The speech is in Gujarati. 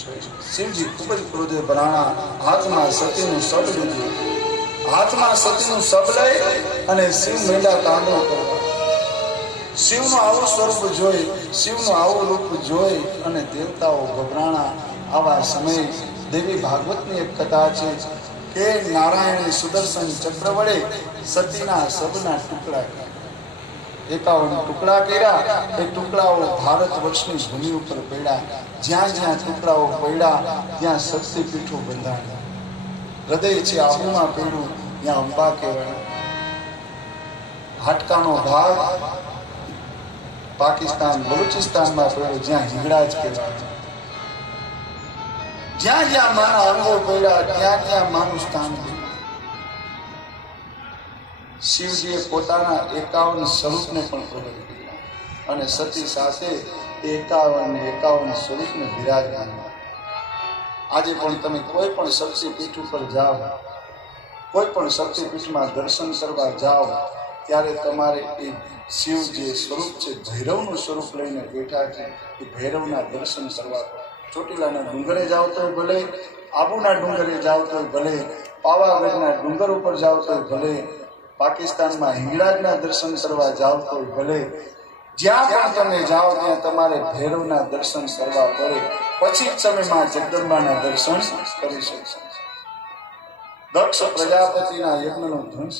શિવજી ખૂબ જ ક્રોધે ભરાણા, હાથમાં સતીનું સબ લીધું. હાથમાં સતીનું સબ લઈ અને શિવ મેંડા તાંડવ કરવા. શિવનું આવું સ્વરૂપ જોઈ, શિવનું આવું રૂપ જોઈ અને દેવતાઓ ગભરાણા. આવા સમયે દેવી ભાગવતની એક કથા છે કે નારાયણે સુદર્શન ચક્ર વડે સતીના સબના ટુકડા કર્યા. 51 ટુકડા કર્યા. એ ટુકડાઓ ભારત વર્ષની ભૂમિ ઉપર પડ્યા. જ્યાં જ્યાં ટુકડાઓ પડ્યા ત્યાં શક્તિપીઠો બંધાયા. હૃદય છે આબુમાં પડ્યું ત્યાં અંબા કહેવાય. હાટકાનો ભાગ પાકિસ્તાન બલુચિસ્તાનમાં પડ્યો જ્યાં હિંગળાજ કહેવાય. જ્યાં જ્યાં માના અંગો પડ્યા ત્યાં ત્યાં માનું સ્થાન. શિવજીએ પોતાના 51 સ્વરૂપને પણ પ્રગટ કર્યા અને સતી સાથે 51 સ્વરૂપને બિરાજમાન. આજે પણ તમે કોઈ પણ શક્તિપીઠ ઉપર જાઓ, કોઈ પણ શક્તિપીઠમાં દર્શન કરવા જાઓ ત્યારે તમારે એ શિવ જે સ્વરૂપ છે, ભૈરવનું સ્વરૂપ લઈને બેઠા છે, એ ભૈરવના દર્શન કરવા. ચોટીલાના ડુંગરે જાઓ તો ભલે, આબુના ડુંગરે જાઓ તો ભલે, પાવાગઢના ડુંગર ઉપર જાઓ તો ભલે, પાકિસ્તાનમાં હિંગળાજના દર્શન કરવા જાઓ તો ભલે, જ્યાં પણ તમે જાઓ ત્યાં તમારે ભૈરવના દર્શન કરવા પડે. પછી જ તમે માં જગદંબાના દર્શન કરી શકશો. દક્ષ પ્રજાપતિના યજ્ઞનો ધ્વંસ